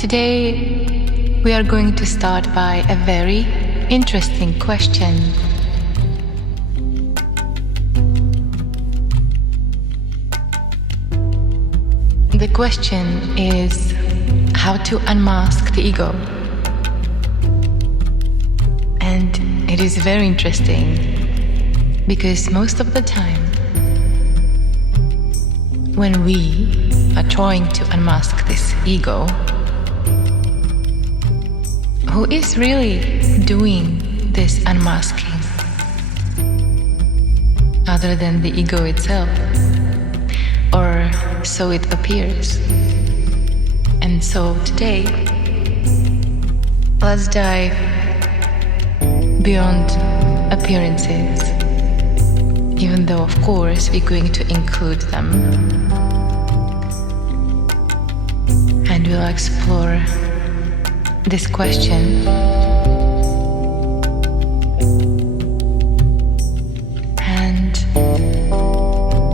Today, we are going to start by a very interesting question. The question is how to unmask the ego. And it is very interesting because most of the time, when we are trying to unmask this ego, who is really doing this unmasking other than the ego itself? Or so it appears. And so today, let's dive beyond appearances, even though of course we're going to include them. And we'll explore this question and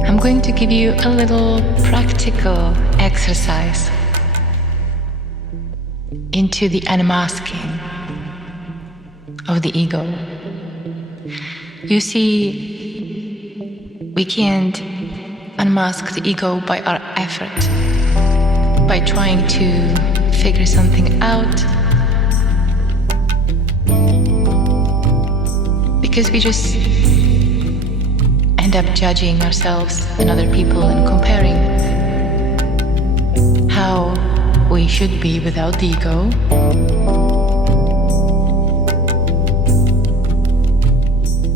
I'm going to give you a little practical exercise into the unmasking of the ego. You see, we can't unmask the ego by our effort, by trying to figure something out, because we just end up judging ourselves and other people and comparing how we should be without the ego.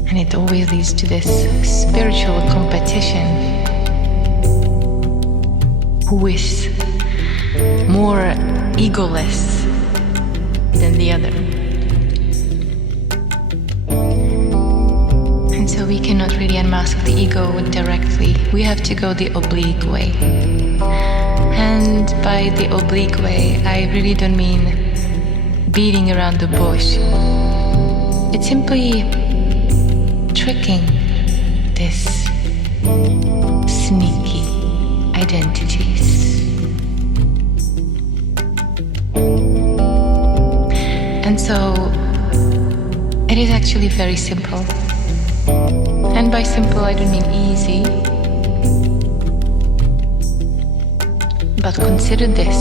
And it always leads to this spiritual competition. Who is more egoless than the other? And so we cannot really unmask the ego directly. We have to go the oblique way. And by the oblique way, I really don't mean beating around the bush. It's simply tricking this sneaky identities. And so it is actually very simple. And by simple, I don't mean easy. But consider this.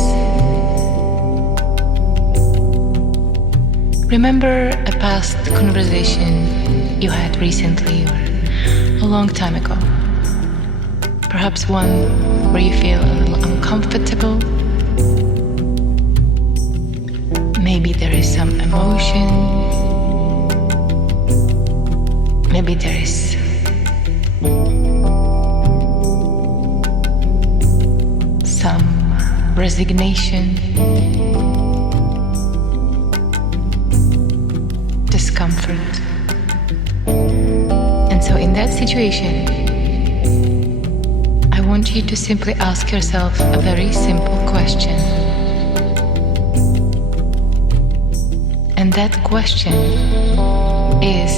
Remember a past conversation you had recently or a long time ago. Perhaps one where you feel a little uncomfortable. Maybe there is some emotion. Maybe there is some resignation, discomfort. And so in that situation, I want you to simply ask yourself a very simple question. And that question is,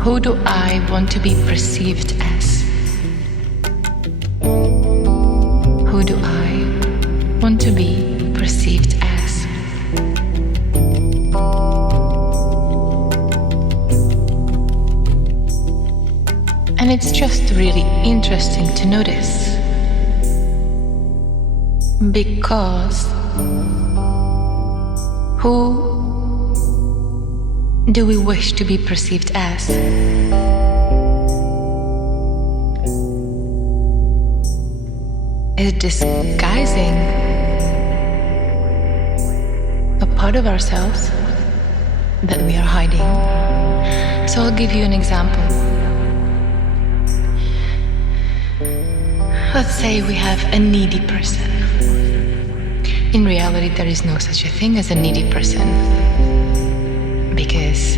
who do I want to be perceived as? Who do I want to be perceived as? And it's just really interesting to notice, because who do we wish to be perceived as? Is it disguising a part of ourselves that we are hiding? So I'll give you an example. Let's say we have a needy person. In reality, there is no such a thing as a needy person, because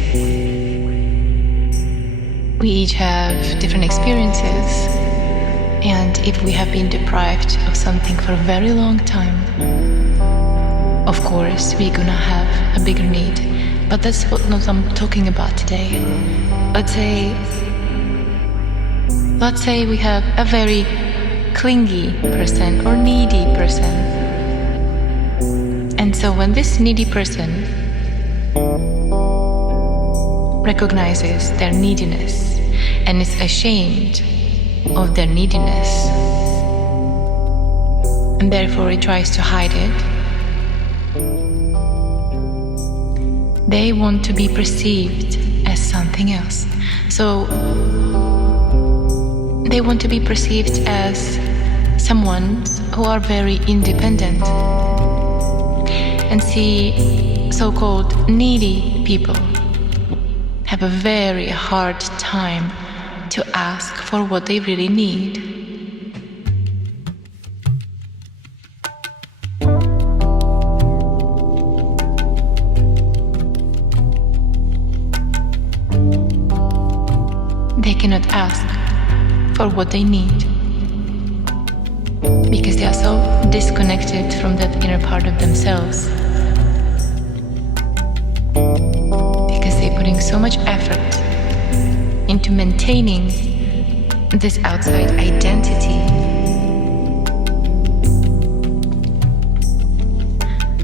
we each have different experiences, and if we have been deprived of something for a very long time, of course we're gonna have a bigger need. But that's what I'm talking about today. Let's say let's say we have a very clingy person or needy person. And so when this needy person recognizes their neediness and is ashamed of their neediness, and therefore it tries to hide it, they want to be perceived as something else. So they want to be perceived as someone who are very independent. And see, so-called needy people have a very hard time to ask for what they really need. They cannot ask for what they need because they are so disconnected from that inner part of themselves, because they're putting so much effort into maintaining this outside identity,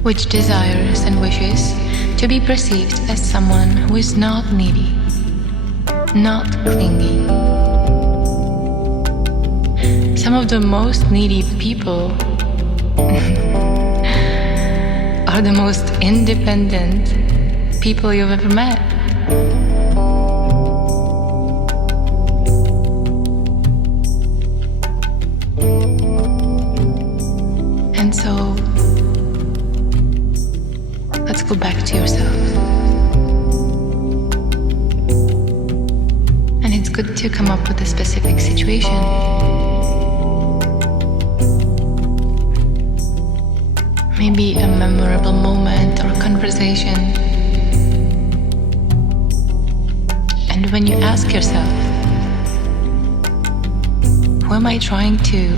which desires and wishes to be perceived as someone who is not needy, not clingy. Some of the most needy people are the most independent people you've ever met. And so, let's go back to yourself. And it's good to come up with a specific situation. Maybe a memorable moment or conversation. And when you ask yourself, who am I trying to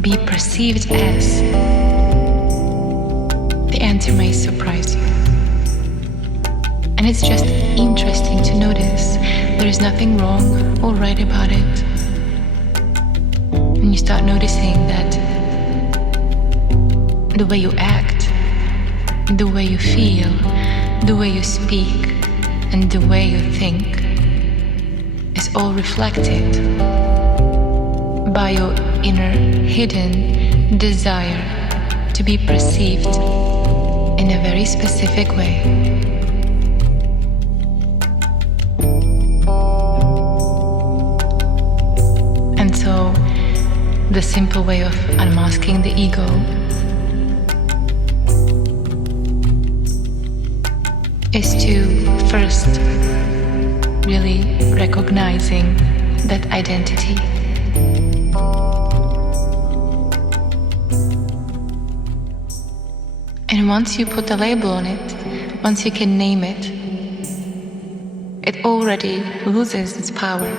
be perceived as? The answer may surprise you. And it's just interesting to notice there is nothing wrong or right about it. When you start noticing that the way you act, the way you feel, the way you speak, and the way you think is all reflected by your inner hidden desire to be perceived in a very specific way. And so, the simple way of unmasking the ego is to first really recognizing that identity. And once you put a label on it, once you can name it, it already loses its power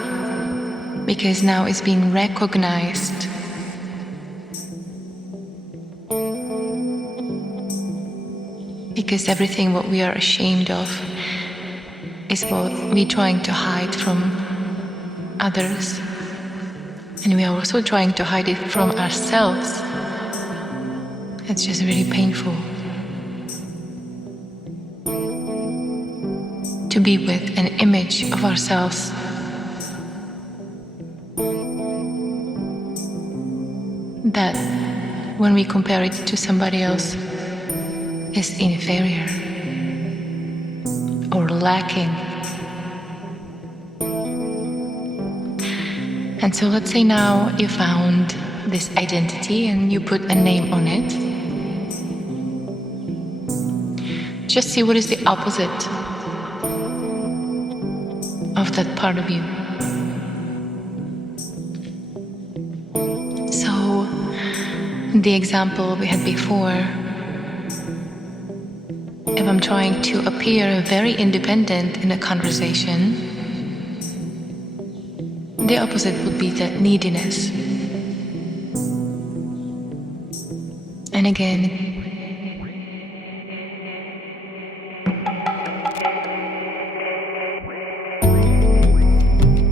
because now it's being recognized. Because everything what we are ashamed of is what we're trying to hide from others. And we are also trying to hide it from ourselves. It's just really painful to be with an image of ourselves that, when we compare it to somebody else, is inferior or lacking. And so let's say now you found this identity and you put a name on it. Just see what is the opposite of that part of you. So, the example we had before, if I'm trying to appear very independent in a conversation, the opposite would be that neediness. And again,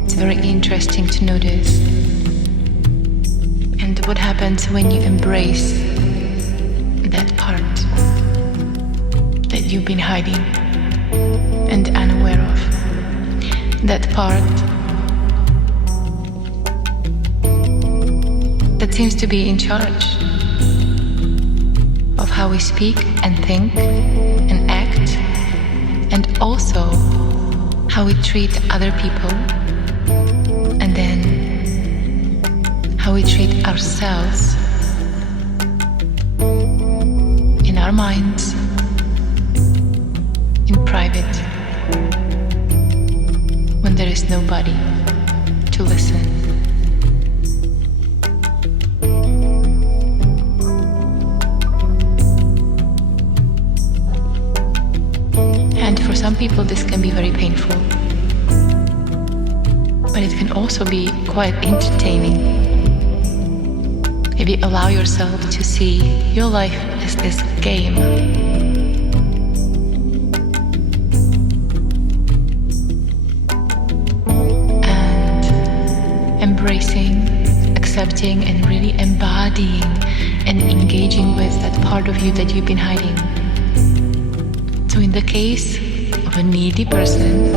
it's very interesting to notice. And what happens when you embrace that part that you've been hiding and unaware of? That part that seems to be in charge of how we speak and think and act, and also how we treat other people, and then how we treat ourselves in our minds, in private, when there is nobody to listen. And for some people this can be very painful, but it can also be quite entertaining if you allow yourself to see your life as this game. And embracing, accepting, and really embodying and engaging with that part of you that you've been hiding. So in the case of a needy person,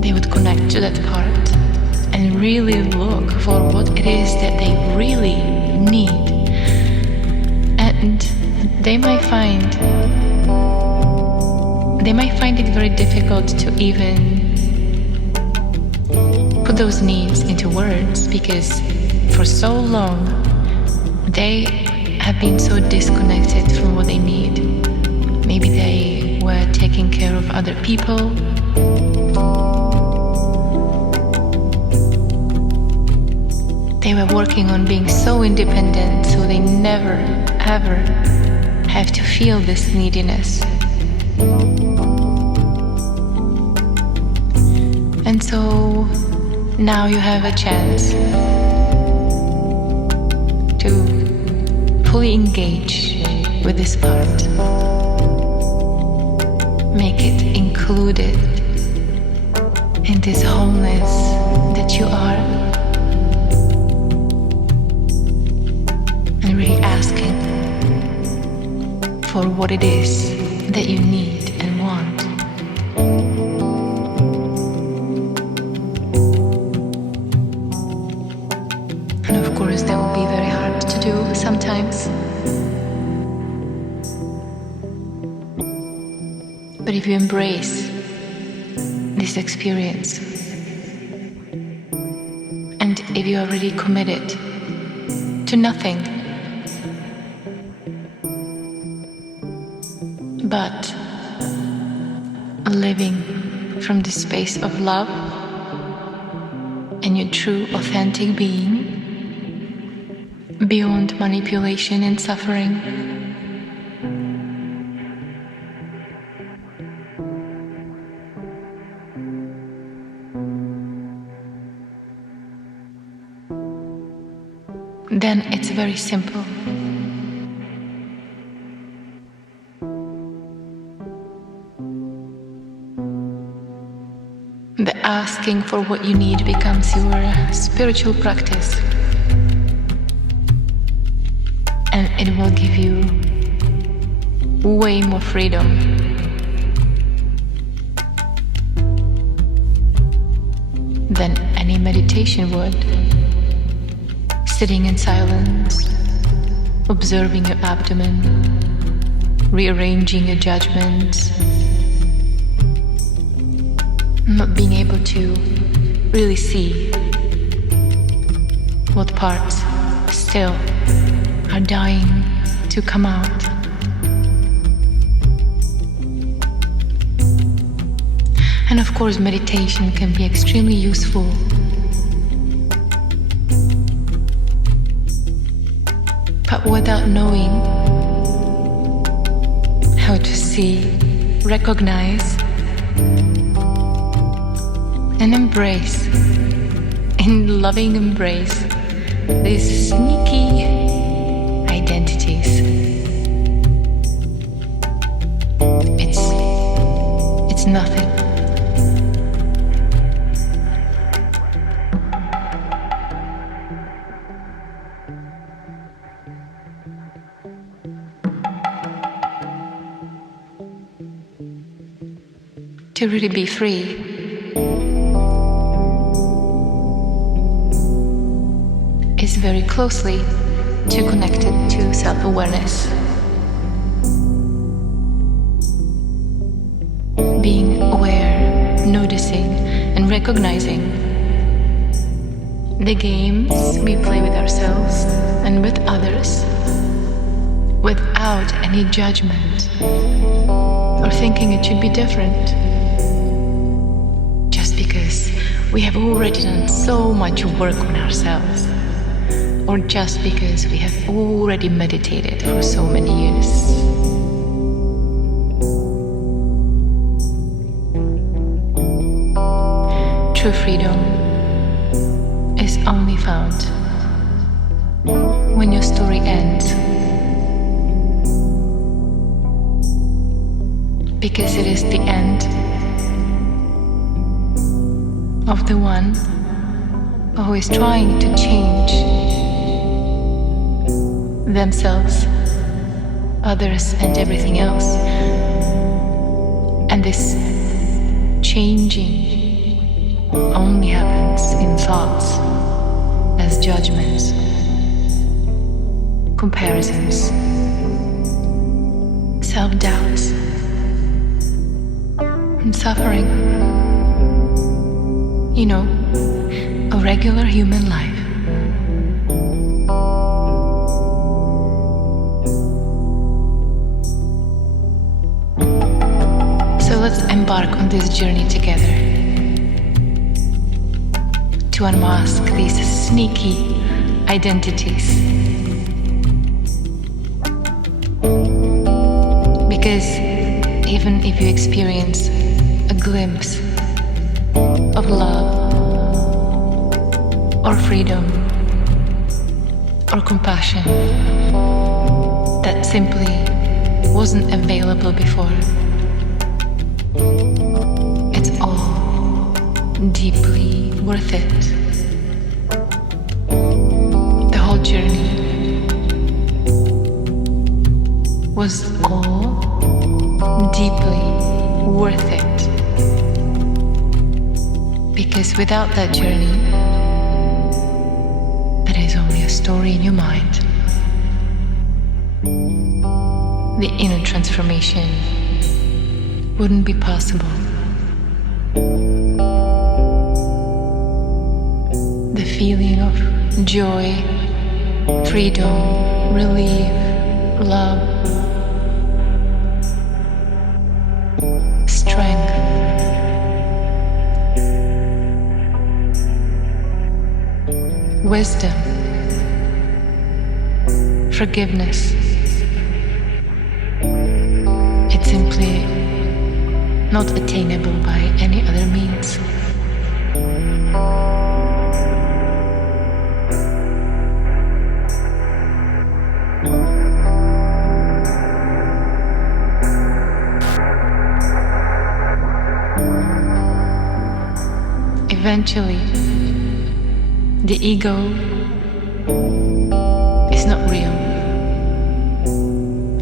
they would connect to that part and really look for what it is that they really need. And they might find it very difficult to even put those needs into words, because for so long they have been so disconnected from what they need. Maybe they were taking care of other people, they were working on being so independent, so they never ever have to feel this neediness. And so now you have a chance to fully engage with this part. Make it included in this wholeness that you are, and really asking for what it is that you need and want. And of course that will be very hard to do sometimes. But if you embrace this experience, and if you are really committed to nothing but living from the space of love and your true authentic being, beyond manipulation and suffering, then it's very simple. The asking for what you need becomes your spiritual practice, and it will give you way more freedom than any meditation would. Sitting in silence, observing your abdomen, rearranging your judgments, not being able to really see what parts still are dying to come out. And of course, meditation can be extremely useful. But without knowing how to see, recognize, and embrace, in loving embrace, these sneaky identities, it's nothing. to really be free. Is very closely connected to self-awareness. Being aware, noticing, and recognizing the games we play with ourselves and with others without any judgment or thinking it should be different. Just because we have already done so much work on ourselves, or just because we have already meditated for so many years. True freedom is only found when your story ends, because it is the end of the one who is trying to change themselves, others, and everything else. And this changing only happens in thoughts, as judgments, comparisons, self-doubts, and suffering. You know, a regular human life. Let's embark on this journey together to unmask these sneaky identities. Because even if you experience a glimpse of love or freedom or compassion that simply wasn't available before, it's all deeply worth it. The whole journey was all deeply worth it. Because without that journey, that is only a story in your mind. The inner transformation wouldn't be possible. The feeling of joy, freedom, relief, love, strength, wisdom, forgiveness. It's simply not attainable by any other means. Eventually, the ego is not real.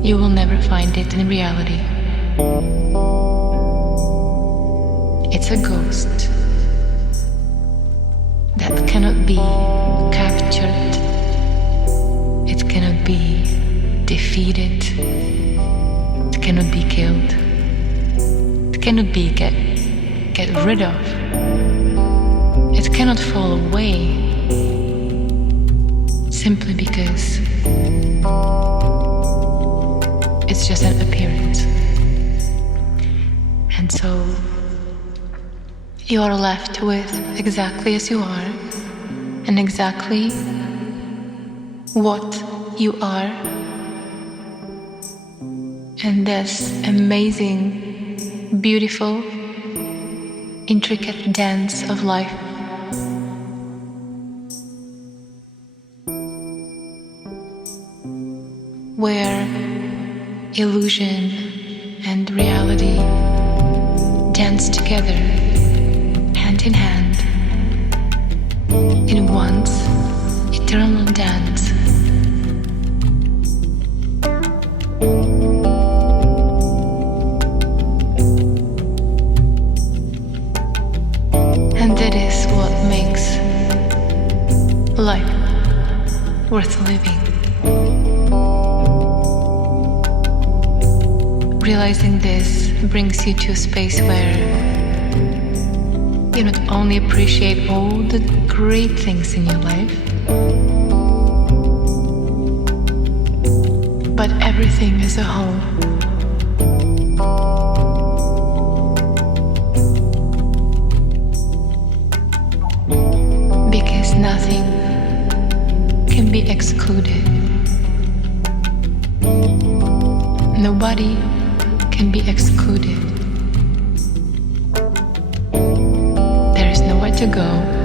You will never find it in reality. It's a ghost that cannot be captured. It cannot be defeated. It cannot be killed. It cannot be get rid of. It cannot fall away simply because it's just an appearance. And so you are left with exactly as you are and exactly what you are. And this amazing, beautiful, intricate dance of life. Where illusion and reality dance together, hand in hand, in one's eternal dance. life worth living. Realizing this brings you to a space where you not only appreciate all the great things in your life, but everything as a whole. Because nothing can be excluded. Nobody can be excluded. There is nowhere to go.